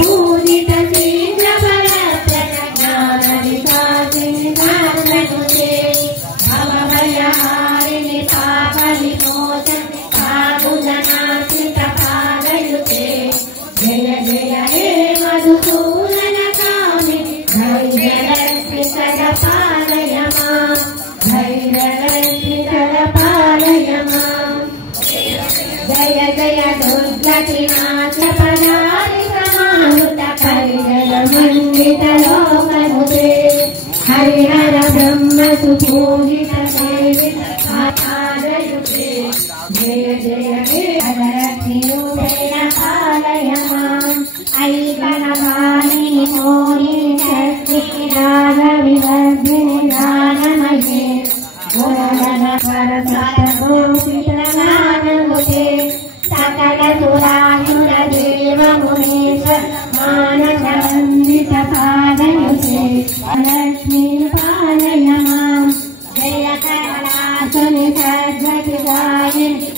पूजित शीघ्र फलप्रद ज्ञान विकासिनि नारदनुते भवभयहारिणि पाप विमोचनि साधुजनाश्रित पादयुते जय जय हे मधुसूदन कामिनि धैर्यलक्ष्मि पालय मां धैर्यलक्ष्मि पालय मां जय जय दुर्गतिनाथ पदारि समाहुत परिजनमण्डित लोकनुते हरिहर ब्रह्म सुपूजित सेवित पादयुते जय जय हे हरलक्ष्मीरूपेण पालय मां अयि गणवाणि मोहिनि शक्ति रागविवर्धिनि ज्ञानमये गोपितनानमुते सकल सुरासुर देव मुनीश मानसवन्दित पादयुते लक्ष्मी पालय मां जय करलासनि सद्गति गायिनि